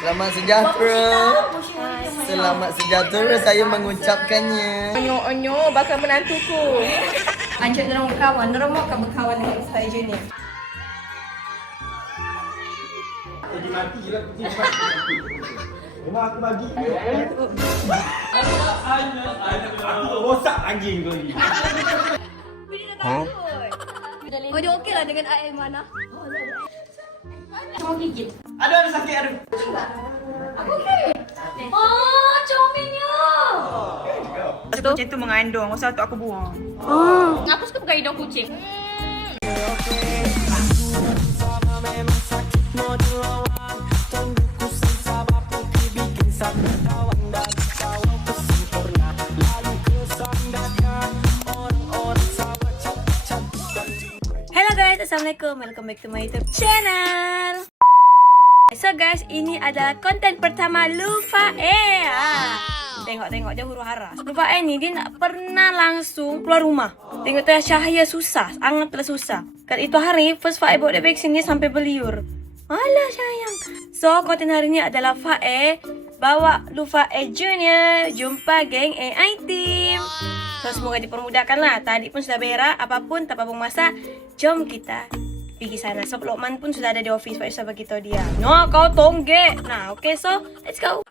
Selamat sejahtera. Selamat sejahtera saya mengucapkannya. Onyo bakal menantuku. Anjut dorang berkawan, dorang mau berkawan dengan Ustaz Junior. Jadi mati lah kucing mati. Memang aku bagi dia. Aku rosak anjing kau ni. Oh dia okey lah dengan air mana? Cuma gigit. Ada sakit ada. Aku okey. Oh, comelnya. Macam tu mengandung, masa tu aku buang. Aku suka pakai hidung kucing. Hello guys, Assalamualaikum. Welcome back to my YouTube channel. So guys, ini adalah konten pertama Lufa Tengok dia huru hara. Lufa ni dia nak pernah langsung keluar rumah. Tengok tu Syahya susah, sangatlah susah. Kan itu hari first Fae bawa dia vaksin dia sampai beliur. Alah sayang. So konten hari ni adalah Fae bawa Lufa Junior jumpa geng AI team. So semoga dipermudahkan lah. Tadi pun sudah berak, apapun tak apa masa. Jom kita pergi sana. So Lokman pun sudah ada di office. Pak Isa beritahu dia. No, kau tonggek. Nah, okay, so let's go.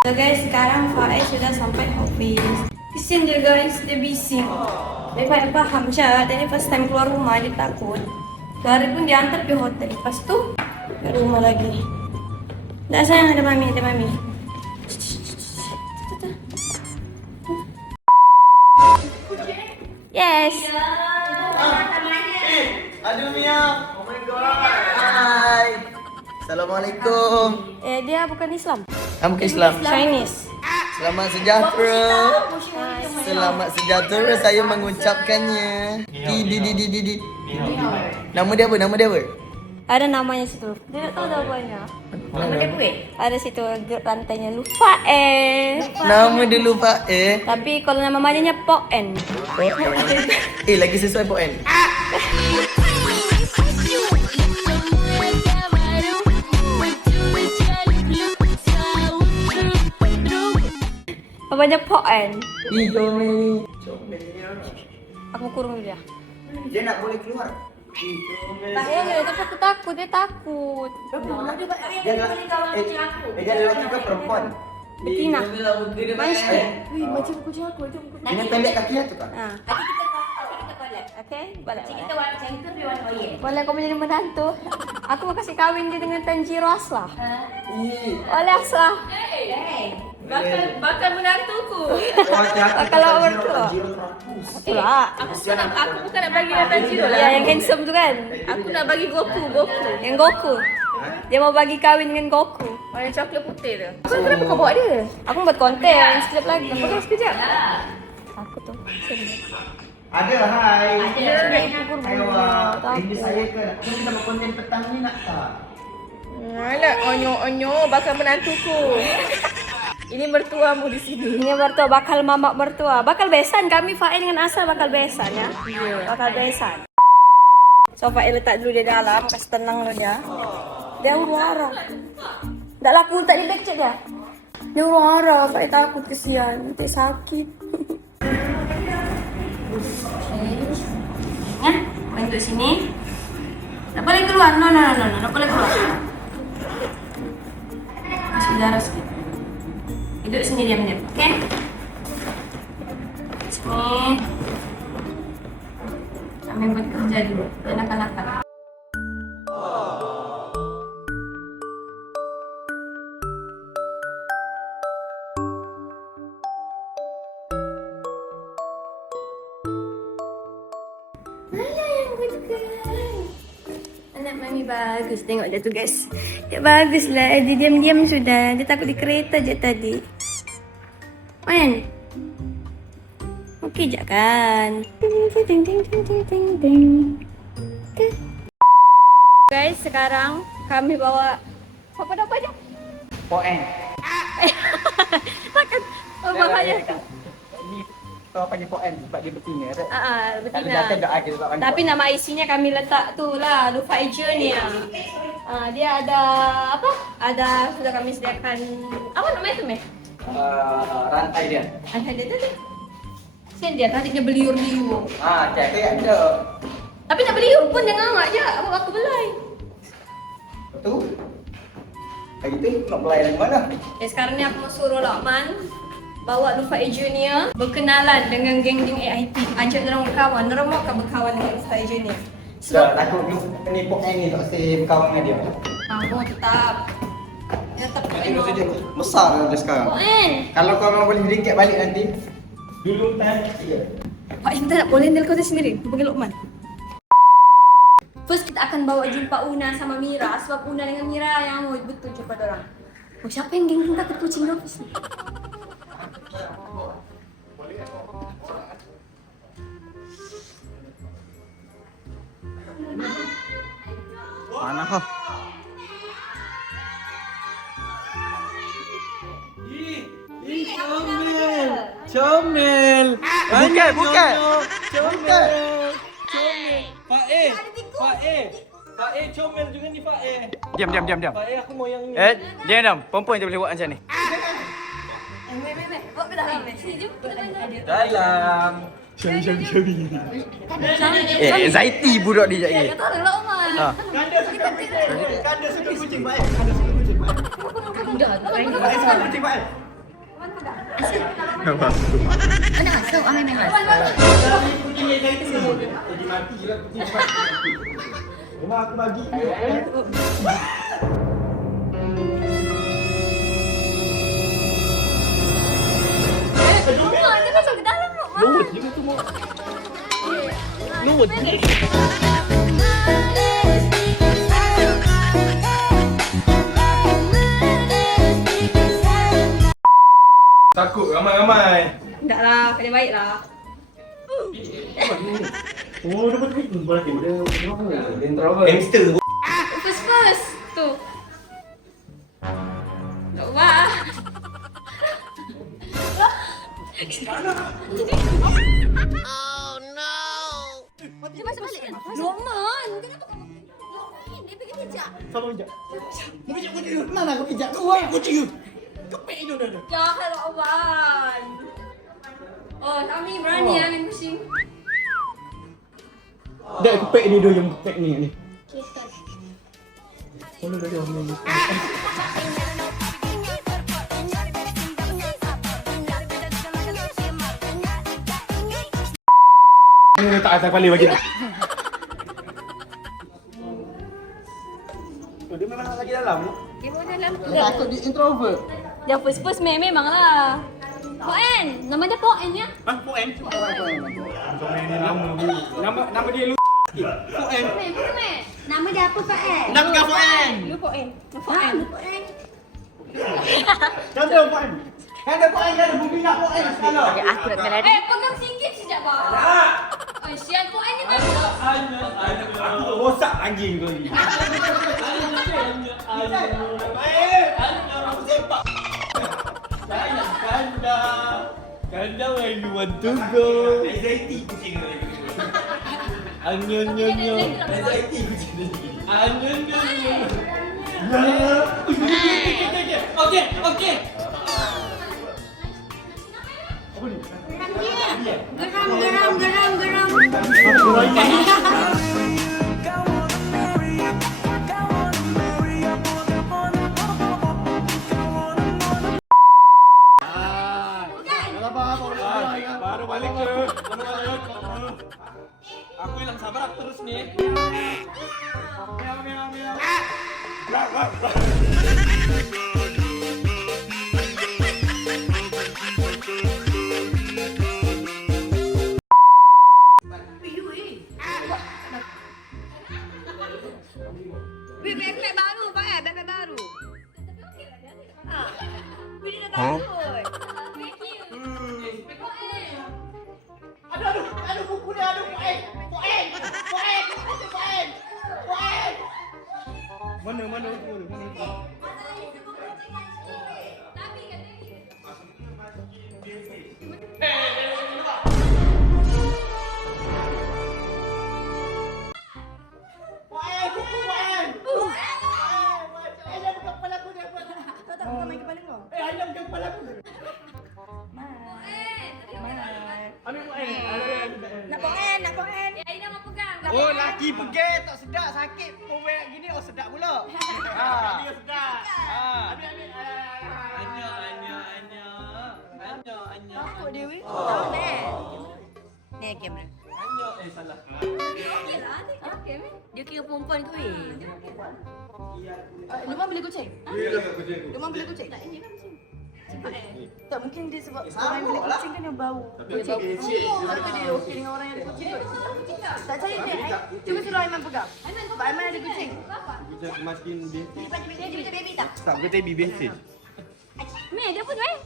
So guys, sekarang Faiz sudah sampai office. Kesian dia guys, dia bising. Dia faham macam dia first time keluar rumah, dia takut. Hari pun dia hantar pergi hotel. Lepas tu, ke rumah lagi. Tak sayang, ada mami. Yes. Aduh Mia. Oh my god. Hai. Assalamualaikum. Dia bukan Islam. Kamu ke Islam? Chinese. Selamat sejahtera. Selamat sejahtera saya mengucapkannya. Di. Nama dia apa? Ada namanya situ. Dia tak tahu namanya. Nama dia kuih. Ada situ rantainya Lufa Nama dia lupa Tapi kalau nama majanya Poen. lagi sesuai poin. Namanya Poen. Comel. Aku kurung dia. Dia nak boleh keluar. Tapi aku takut, dia takut. Dia lelaki ke perempuan? Betina. Mansur. Wih, macam kucing aku. Dengan pendek kakinya tu kan? Nanti kita collab. Okay, boleh. Kita pergi warna oyen. Boleh kau menjadi menantu. Aku mau kasih kahwin dia dengan Tanjiro Aslah. Boleh Aslah. Bakal menantuku. Bakal awak mertua. Itulah. Aku bukan nak bagi datang Jiro Ya, lah. yang handsome tu kan. Aku nak bagi Goku. Yang Goku. Dia mau bagi kahwin dengan Goku. Warna coklat putih tu. Kenapa kau bawa dia? Aku buat konten sekejap lagi. Kau sekejap. Aku tu. Sini. Ada, hai. Hai awak. Ini saya ke? Kita buat konten petang ni nak tak? Alah, onyo bakal menantuku. Ini mertuamu di sini. Ini mertua bakal mamak mertua. Bakal besan kami Fae dengan Asal bakal besan ya. Bakal besan. So Fae letak dulu di dalam, kasih tenang dulu dia. Dia huru hara. Tak laku tak dibecek dia. Dia huru hara, Fae takut kesian, nanti sakit. Ya, bentuk sini. Tak boleh keluar. No. Tak boleh keluar. Masih darah sikit. Duduk sini diam-diam, okey? Sini. Kami buat kerja dulu. Dia nakal-nakal. Anak mami bagus. Tengok dia tu guys. Dia bagus lah. Dia diam-diam sudah. Dia takut di kereta je tadi. Man. Okey je kan? Guys, sekarang kami bawa apa je? Poen. Takkan bahaya. Ni kau panggil poen sebab dia betina. Betina. Tak ada tak ada sebab panggil. Tapi nama IC-nya kami letak tu lah, Lufa Junior. Dia ada apa? Sudah kami sediakan apa namanya itu, Meh? Rantai dia. Ada dia tadi. Sen dia tadinya beliur-liur. Cek tu yang ada. Tapi nak beliur pun jangan ngak je. Apa aku belai? Betul. Lagi tu nak belai dari mana? Sekarang ni aku mau suruh Lokman bawa Lufa Junior berkenalan dengan geng-geng AIT. Ajak dia orang berkawan. Dia orang mau berkawan dengan Lufa Junior. Dah takut ni pok ni tak say berkawan dengan dia. Mau tetap. Tetap Nanti tu saja besar dah sekarang. Puan. Kalau kau memang boleh ringkat balik nanti. Dulu tahan. Ya. Pak Im tak nak boleh handle kau sendiri. Kau panggil Lokman. First kita akan bawa jumpa Una sama Mira sebab Una dengan Mira yang mau betul jumpa dorang. Oh, siapa yang geng takut kucing dong? Mana kau? Comel. Bukan. Comel. Pak E comel juga ni Pak E. Diam. Pak E aku mau yang ni. Diam. Perempuan je boleh buat macam ni. Bawa ke dalam. Sini jom kita main. Dalam. Syari. Zaiti budak dia Ya, kata orang Lokman. Kanda suka kucing Pak E. Dah, Kucing Pak E. Mana masuk? Amai main Kucing yang Zaiti semua. Jadi mati lah kucing Pak E. Memang aku bagi. Lokman, dia masuk ke dalam Lokman. Luwet juga tu mau. Luwet. Takut ramai-ramai. Tak lah, kerja baik lah. Oh, dapat ni bola dia. Hamster. First. Tu. Tak ubah. Dia masuk balik kan? Lokman, kenapa kamu? Lokman, dia pergi pijak. Sama pijak. Mau pijak kucing. Mana aku pijak? Kau kucing. Kepek itu dah. Jangan Lokman. Oh, kami berani ya main kucing. Dah kepek dia yang kepek ni. Kita. Mana dah dia ni. Ni tak atas kepala bagi tak. Dia memang nak lagi dalam ni. Dia mau dalam tu. Takut dia introvert. Dia first memang lah. Poen, nama dia Poen ya. Poen. Nama dia lu. Poen. Poen. Nama dia apa Poen? Nama kau Poen. Lu Poen. Poen. Kanda Poen. Kanda bumi nak Poen sekali. Aku nak kenal Pegang sikit sekejap bang. Sian Poen ni mana? Aku rosak anjing kau ni. Aku sepak. Sayang Kanda when you want to go. Anxiety kucing ni. Anyo. Anxiety kucing ni. Anyo. Okey. Apa ni? Geram. Baru balik ke. Aku hilang sabar terus nih. Meow. Backpack baru, Pak eh? Backpack baru. Beli dah bagus. Thank you. Aduh buku dia, Poen. Mana? Tapi katanya Poen. ayam ke kepala aku. Ambil Nak poen, nak poen. Aina mau pegang. Oh, laki pergi tak sedap sakit. Powek gini oh sedap pula. Dia sedap. Ambil. Anya. Takut dia weh. Tahu kan? Ni kamera. Anya. Salah. Okey lah, okey meh. Dia kira perempuan ke weh? Lumah boleh kucing? Lumah boleh kucing? Tak ini kan macam. Tak, mungkin dia sebab orang yang boleh kucing kan yang bau. Kucing. Kenapa dia okey dengan orang yang ada kucing tu? Tak percaya ni. Cuba suruh Aiman pegang. Sebab Aiman ada kucing. Kita makin dia. Dia ada baby tak? Tak kita bibi sih. Meh, dia pun meh.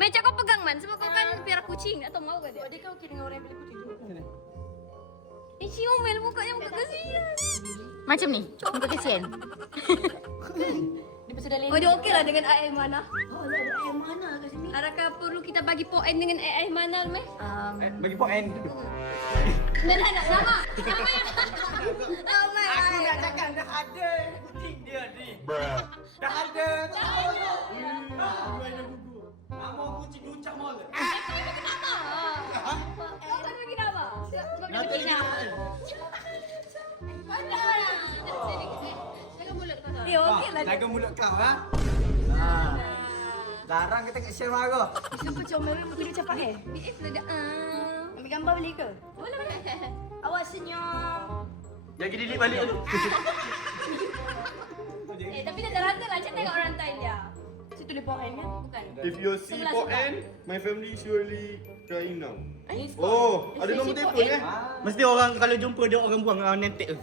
Meh, cakap kau pegang man sebab kau kan piara kucing atau mau ke dia? Dia kan okey dengan orang yang boleh kucing tu. Cium Mel mukanya muka kasihan. Macam ni. Muka kesian. Dia pasal dah Oh, dia okey lah dengan AI mana? Oh, ada ayam mana kat sini? Adakah perlu kita bagi poin dengan AI mana meh? Bagi poin. Dan nak sama. Sama yang. Aku nak cakap dah ada kucing dia ni. Dah ada. Nama kucing ucap mall. Kau kan bagi nama? Sebab dia bagi nama. Jaga mulut kau. Dia okey lah. Jaga mulut kau ha. Jarang kita kat share marah. Sumpah comel muka dia capak eh. BF dah dah. Ambil gambar boleh ke? Boleh boleh. Awak senyum. Jadi delete balik tu. Tapi dia dah rantai lah. Macam tengok rantai dia. Situ dia poin kan? Bukan. If you see Sebelah, for sebelah. N, my family surely crying now. Eh? Oh, ada If you nombor see telefon for eh? Mesti orang kalau jumpa dia orang buang nentek tu.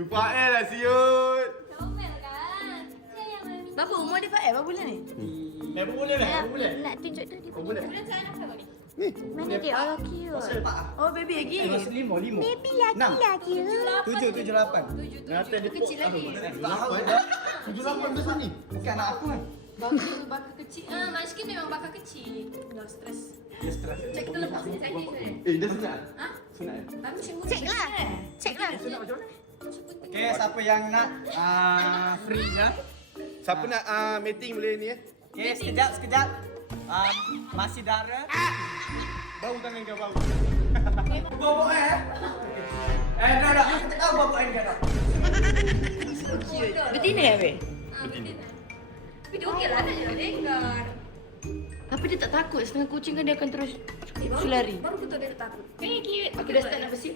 Lupa N lah siut. Comel kan? Sayang mami. Berapa umur dia Faiz? Berapa bulan ni? Berapa bulan lah? Berapa bulan? Nak tunjuk tu dia. Berapa bulan? Bulan saya nak kau ni. Mana dia? Oh, cute. Oh, baby lagi. Masih 5. Baby laki-laki. 7, 7, 8. Nanti dia Kecil lagi. 78 besar ni. Bukan anak aku kan? Bakar kecil. Maskin memang bakar kecil. Dah stres. Dia stres. Cek kita lepas ni saya ni. Dia sunat. Ha? Sunat. Tapi Cek lah. Cek lah. Okay, siapa yang nak free ya? Siapa nak meeting boleh ni eh? Okay, sekejap. Masih darah. Bau tangan kau bau. Bobok dah. Aku tak tahu bobok ni dah. Betina ya, weh? Tapi dia okey lah. Ada je dengar. Apa dia tak takut? Setengah kucing kan dia akan terus lari. Baru aku tahu dia takut. Cute. Aku dah start nak bersiap.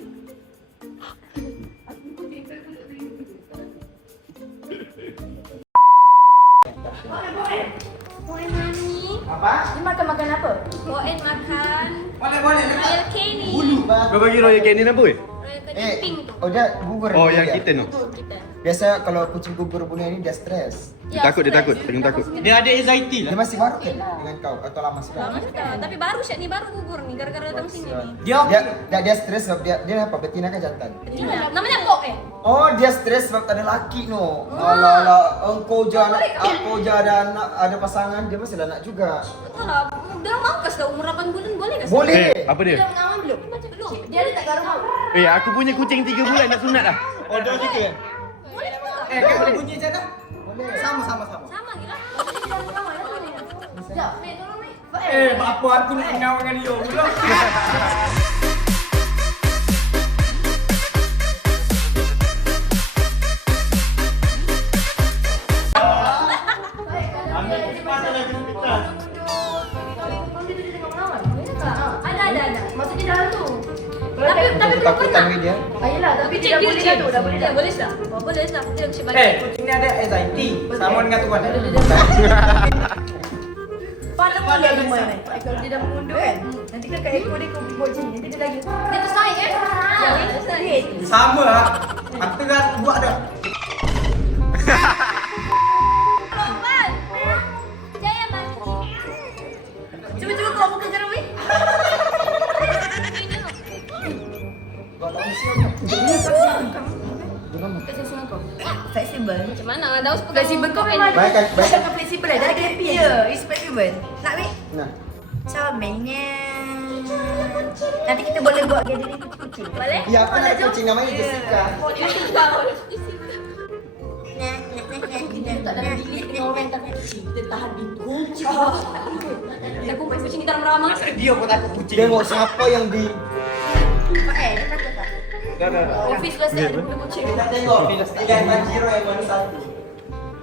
Poin mami. Apa? Dia makan apa? Poin makan. Boleh. Royal Kenny. Bulu bang. Kau bagi Royal Canin apa eh? Royal Kenny pink tu. Oh dia gugur. Oh dia. yang kita no. Kita. Biasa kalau kucing gugur bunga ni dia stres. Dia takut. Tengok takut. Dia ada anxiety lah. Dia masih baru kan dengan kau atau lama sudah? Lama sudah. Tapi baru Syed ni baru gugur ni gara-gara datang sini ni. Dia stres sebab dia apa betina kan jantan. Betina. Namanya Pok eh? Oh dia stres sebab tak ada laki no. Alah engkau dan ada pasangan dia masih ada anak juga. Betul lah. Dia mangkas dah umur 8 bulan boleh ke? Boleh. Apa dia? Dia mengawan belum? Belum. Dia ada tak garang? Aku punya kucing 3 bulan nak sunat dah. Oh dia gitu ya. Boleh ke? Kan boleh bunyi je dah. Boleh. Sama. Sama gila. Sekejap. Meh, tolong meh. Apa aku nak ngawal dengan dia pula. Ada. Maksudnya dalam tu. Tapi belum Takutan pernah. with dia. Ayolah, tapi dia dah boleh dah tu. Dah boleh dah. Boleh dah. Boleh dah. Dia kasi balik. Kucing ni ada anxiety. Sama dengan tuan. Pada boleh dia main. Kalau dia dah mengundur kan. Nanti kan kat ekor dia kau buat macam ni. Nanti dia lagi. Dia tu saing eh? Ya, dia tu saing. Sama lah. Aku tengah buat dah. Roman. Jaya man. Cuba kau buka garam weh. Buat tak mesti. Kat sini kau. Flexible. Macam mana? Daus pegang. Flexible kau memang Baik. macam flexible lah. Jadi happy. Ya, it's flexible. Nak weh? Nah. Comelnya. Nanti kita boleh buat gathering kucing. Boleh? Ya, apa nak kucing namanya Jessica. Dia tinggal. Nah. tak dalam bilik dengan orang yang takut kucing. Kita tahan pintu. Takut kucing kita ramah-ramah. Dia pun takut kucing. Tengok siapa yang di... Dia takut tak? Office lah saya ada kucing. Kita tengok yang Manjiro yang mana satu.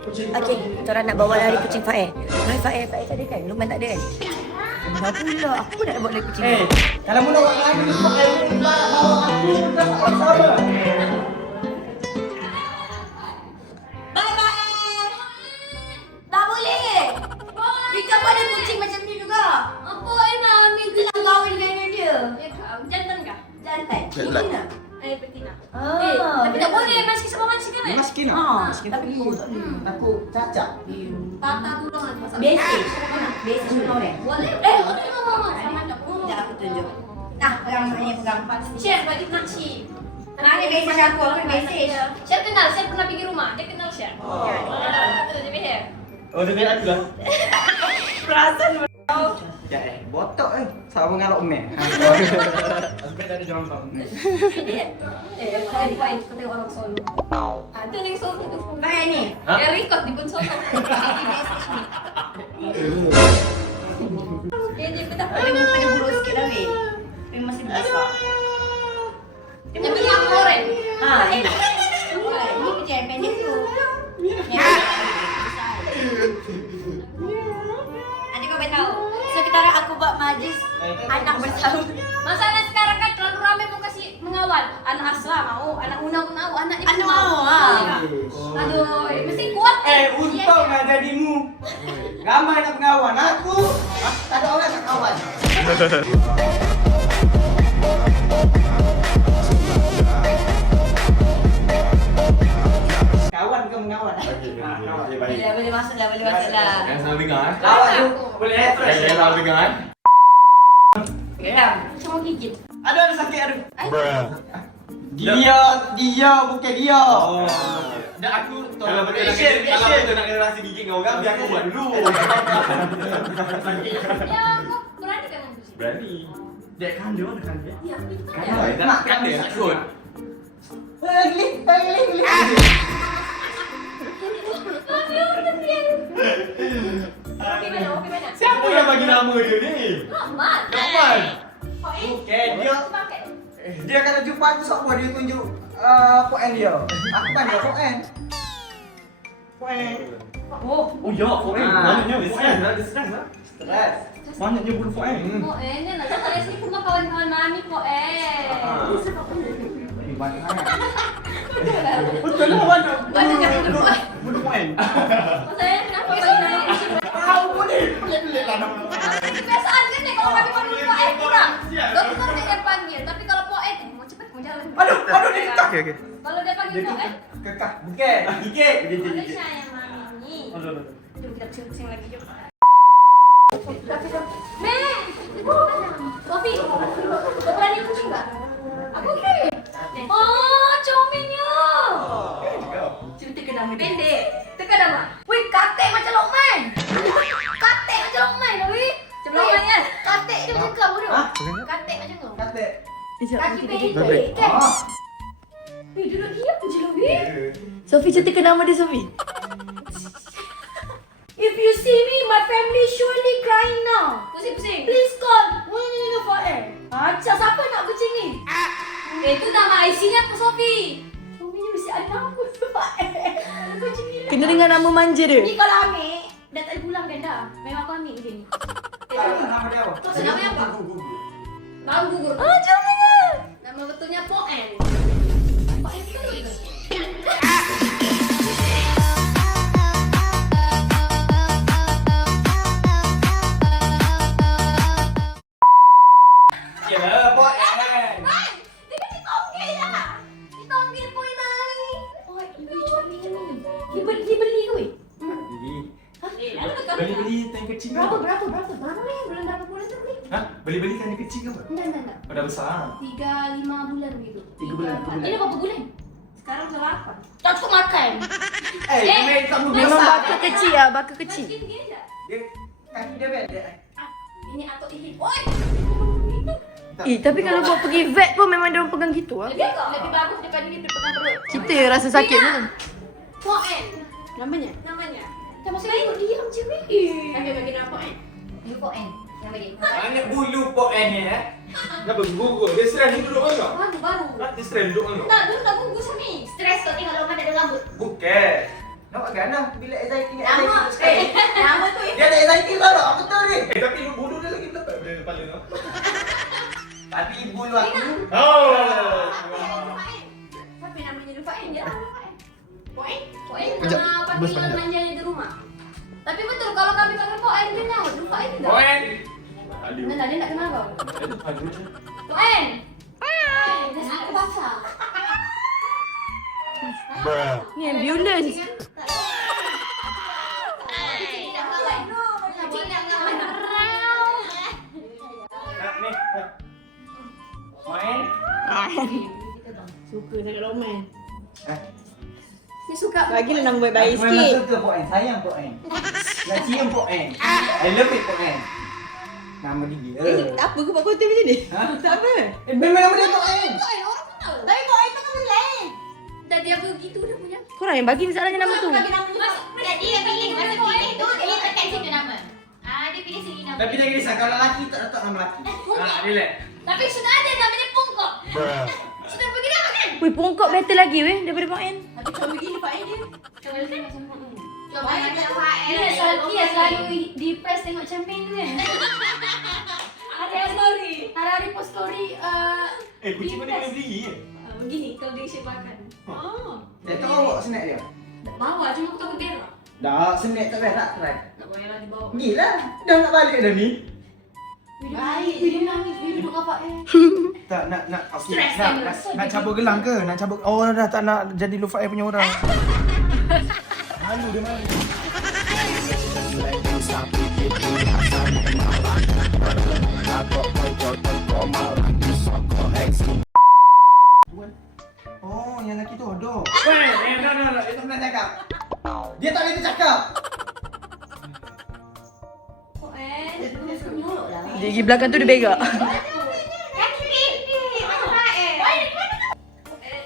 Okey, kita orang nak bawa lari kucing Fae. Hai Fae tak ada kan? Luman tak ada kan? Kenapa pula? Aku nak bawa lari kucing. Kalau mula orang lain ni pakai bawa aku dah sama. Bye bye. Tak boleh. Kita pun ada kucing macam ni juga. Apa Emang? Kita nak kahwin dengan dia. Jantan kah? Jantan. Jantan. Betina. Betina. Ah. Tapi tak boleh masih sama mancing kan? Miskin Ah, Miskin tapi kau tak boleh. Aku cacat. Tata tulang ada masalah. Basic. Basic semua orang. Boleh. Boleh mama. Sekejap aku tunjuk. Nah, pegang ni pegang. Share bagi kunci. Nah, ni basic aku kan basic. Share kenal, Share pernah pergi rumah. Dia kenal Share. Betul dia behar. Oh, dia aku lah. Ya botok sama ngalok mek. Aku tak ada jalan bang. Fine. Kau tengok orang solo. Ada yang solo. Baik ni. Yang record di pun solo. Dia betapa. Ada muka dia buruk sikit dah weh. Dia masih besar. Yang beli aku oren. Ha, ni. Ni kucing yang pendek tu. Nanti kau tahu. So kita orang aku buat majlis anak bersama. Masalah sekarang kan terlalu ramai mau kasih mengawal. Anak Asra mau, anak Una pun mau, anak ni pun Anak mau, ha. Aduh, mesti kuat. Untung nak jadimu. Ramai nak pengawan aku. Tak ada orang nak kawan. Kawan ke mengawan? Boleh masuk dah, boleh masuk dah. Jangan salah dengar. Kawan tu boleh Jangan salah dengar. Macam mau gigit. Ada sakit ada. Dia bukan dia. Oh. Dan aku kalau betul nak kena rasa gigit dengan orang, biar aku buat dulu. Ya, aku berani kan dengan kucing. Berani. Dek kan dia ada kan dia. Ya, itu kan. Kan nak kan dia takut. Geli. Okey mana? Siapa yang bagi nama dia ni? Rahmat. Rahman. Bukan dia. Pakai. Dia kalau jumpa aku sok buat dia tunjuk poen dia. Aku kan dia poen. Oh, Oh ya, Foen. Banyaknya Foen. Ada stress lah. Stres. Banyaknya bulu Foen. kok ni nak saya sini cuma kawan-kawan mami kok Betul lah banyak. Banyak yang bulu Bulu Foen. Saya kenapa banyak Tahu boleh. Pelik-pelik lah nama. kebiasaan kan ni kalau kami panggil poen kurang. Doktor dia panggil, tapi kalau poen mau cepat mau jalan. Aduh dia kekak. Okey. Kalau dia panggil poen, Kekak. Bukan. Gigit. ada saya mami ni. Aduh. Jom kita pusing-pusing lagi jom. Meh, Sofi, kau berani kucing tak? Aku okey. Oh, comelnya. Cuba tekan nama dia. Pendek. Tekan nama. Wih, katek macam Lokman. Katek macam Lokman, wih. Macam Lokman kan? Katek dia macam kau, bodoh. Katek macam kau. Kata. Kaki pendek kan? Wih, duduk diam je lah, wih. Sofi ceritakan nama dia Sofi. If you see me, my family surely crying now. Pusing-pusing. Please call 104. Macam siapa nak kucing ni? Itu nama IC-nya apa, Sofi? Sofi-nya mesti ada aku. Kucing ni lah. Kena dengan nama manja dia. Ni kalau ambil, dah tak ada pulang kan dah. Memang aku ambil je ni. Nama dia apa? Terus namanya apa? Bang gugur. Ah, jamannya. Nama betulnya Poen. Poen tu ke? Ya, poen. Dia kan ditonggil lah. Ditonggil Poen mami. Poen, ibu comel ni. Dia beli ke weh? Beli-beli tank kecil ke? Berapa? Baru ni bulan berapa bulan tu beli? Ha? Beli-beli tank kecil ke apa? Enggak. Oh, dah besar. 3-5 bulan begitu. 3 bulan. Ini berapa bulan? Sekarang sudah 8. Tak cukup makan. Memang kamu Memang besar. baka kecil lah, baka kecil. Macam ni aja. Dia kaki dia pendek. Ini atuk ini. Oi. Tapi kalau buat pergi vet pun memang dia orang pegang gitu lah. Lebih bagus daripada ni dia pegang perut. Kita rasa sakit pun. Poen. Namanya? Namanya. Macam masa ni diam je weh. Bagi nama Pok N. You Pok N. Yang bagi. Mana bulu Pok N ni Kenapa gugur? Dia stress dia duduk mana? Baru. Dia stress duduk mana? Tak, dulu tak gugus ni. Stres kau tengok Roman ada rambut. Bukan. Nampak kan lah bila anxiety ni Nama. Nama tu dia ada anxiety lah apa betul ni? Tapi bulu dia lagi lepas dari kepala tu. Tapi bulu aku Oh. Siapa namanya Lufa N? Dia Lufa N. Pok N? Pok N Sekejap, nama bos panggilan pandai. manjanya di rumah. Tapi betul kalau kami panggil Pok N dia nyawa Lufa N tak? Pok N. Aduh. Nah, dia nak kenal kau. Aduh. Pok N. Dah aku basah. Ni ambulans. Ni. Main. Suka sangat Roman. Dia suka. Bagilah nama baik-baik Aku memang sikit. suka Pok N, sayang Pok N. Nak cium Pok N. I love it Pok N. Nama dia. Apa kau buat konten macam ni? Ha? Tak apa. Memang nama dia Pok N. Orang kenal. Tapi Pok N tu kan lain. Dah dia begitu dah punya. Korang yang bagi masalahnya nama tu. Jadi dia pilih masa pilih tu dia tekan situ nama. Dia pilih sini nama. Tapi jangan risau kalau lelaki tak letak nama lelaki. Relax. Tapi sudah ada namanya Pungkok. Sudah pergi dah kan? Weh, pungkok better lagi weh daripada Pok N. Tapi comel gini Pak N dia. Comel kan macam Coba macam dia selalu depress tengok campaign tu kan. Hari-hari post story Kucing mana boleh beli begini kalau dia shape makan. Dia tahu bawa snack dia. Bawa cuma aku takut berak. Dah, snack tak payah nak try. Tak payahlah dibawa. Gila, dah nak balik dah ni. Baik, dia nangis, dia duduk dengan Pak N. Tak nak aku Stress nak cabut gelang ke? Nak cabut dah tak nak jadi Lufa punya orang. Malu dia malu. Oh, yang lelaki tu hodok. Weh, no, itu pernah cakap. Dia tak boleh bercakap. Pak N, dia senyum lah. Dia pergi belakang tu dia begak. Kaki pipi, macam Pak N.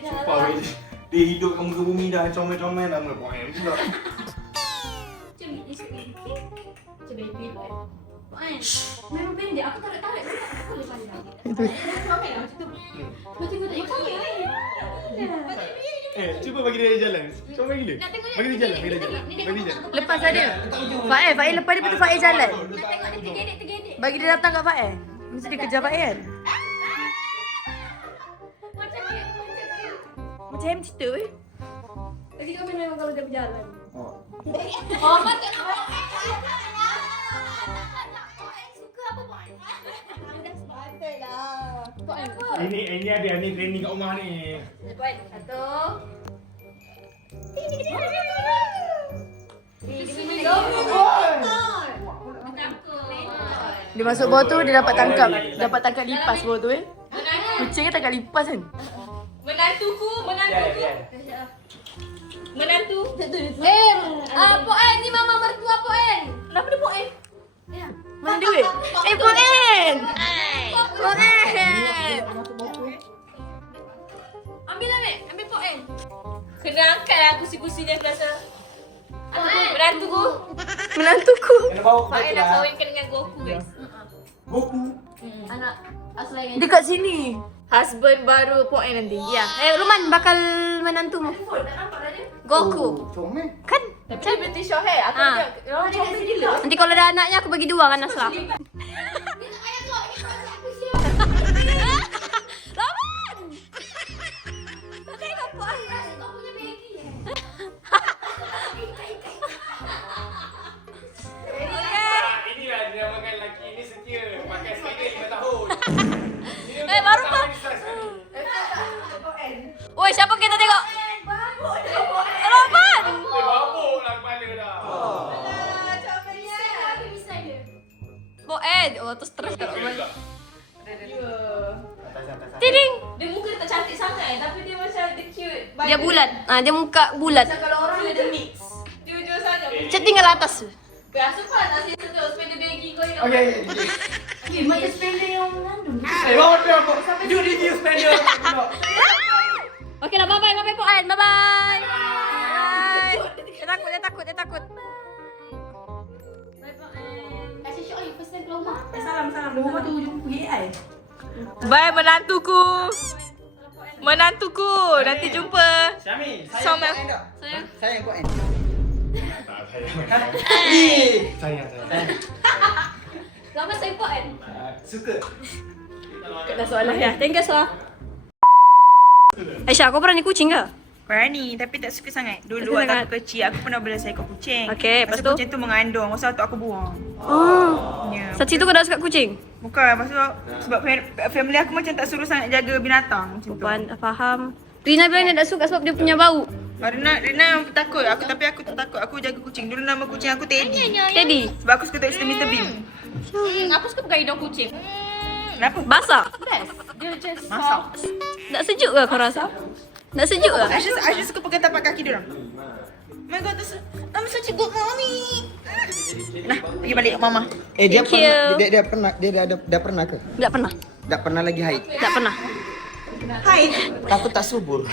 Sumpah weh. Dia hidup kamu ke bumi dah comel-comel nama Pok N pula. Macam ni sikit. Macam baby Pak N. Pak N, memang pendek. Aku tarik-tarik. Aku boleh pandang. Comel lah macam tu. Macam tu tak comel lah. Cuba bagi dia jalan. Comel gila. Nak tengok Bagi dia jalan, bagi dia jalan. Bagi dia jalan. Lepas ada. Pak N lepas daripada Pak N jalan. Nak tengok dia tergedek. Bagi dia datang kat Pak N. Mesti dia kejar Pak N. Macam dia. Macam M cerita weh. Lagi kau memang kalau dia berjalan. Oh, macam suka apa Pak N? Pak N apa? Ini ada ni training kat rumah ni. Pak N, satu. Dia masuk bawah tu dia dapat tangkap lipas bawah tu Kucing kan tangkap lipas kan. Menantuku. Pok N ni mama mertua Pok N. Kenapa dia Pok N? Ya. Mana dia weh? Pok N. Pok N. Ambil Pok N. Kena angkat lah kursi-kursi dia biasa. Menantuku. Kena bawa Pak N dah kahwinkan dengan Goku guys. Goku. Anak asal yang Dekat sini. husband baru Pok N nanti. Ya. Roman bakal menantumu. Tak nampak lah dia. Goku. Comel. Kan? Tapi dia beauty short hair. Aku Ah. tengok orang comel gila. Nanti kalau ada anaknya aku bagi dua kan Nasrah. Dia tak payah tengok ni kalau aku siap. Roman. Tak tengok Pok N. Kau punya Maggie Inilah dia makan lelaki ni setia. Pakai sepeda 5 tahun. Baru pa. Oi, siapa kita tengok? Roman. Babuk lah kepala dah. Pok N. Oh, tu stres kat Roman. Tiding. Dia muka tak cantik sangat tapi dia macam dia cute. Dia bulat. Dia muka bulat. Kalau orang dia ada mix. Jujur saja. Macam tinggal atas tu. Biasa pun tak sih sentuh sepeda baggy kau ni. Okey. Macam sepeda yang mengandung. Bawa dia apa? You review spender. Okay lah, bye-bye. Bye-bye Pok N. Bye-bye. Bye. Dia takut. Kasih shock you first time keluar rumah. Salam. Rumah tu jumpa pergi AI. Bye menantuku. Nanti jumpa. Syami, Sama. Sayang kau kan? Sayang. Lama saya import kan? suka. Dah soalan ya. Thank you, Sah. Aisyah, kau berani kucing ke? Berani tapi tak suka sangat. Dulu Suka waktu sangat. aku kecil aku pernah bela seekor kucing. Okey, lepas tu? Kucing tu mengandung. Masa tu aku buang. Oh. Ya. Saat situ kau dah suka kucing? Bukan sebab family aku macam tak suruh sangat jaga binatang macam tu. Faham. Rina bilang dia tak suka sebab dia punya bau. Rina takut. Aku tak takut. Aku jaga kucing. Dulu nama kucing aku Teddy. Teddy, Sebab aku suka tengok cerita Mr. Bean. Aku suka pegang hidung kucing. Kenapa? basah. Best. Dia just Masak. Tak sejuk ke kau rasa? Tak sejuk ke? Aisha suka pegang tapak kaki dia orang. Oh my god, I'm such a good mommy. Nah, pergi balik mama. Dia Thank you. pernah dah pernah ke? Tak pernah. Tak pernah lagi haid. Tak pernah. Hai. Takut tak subur.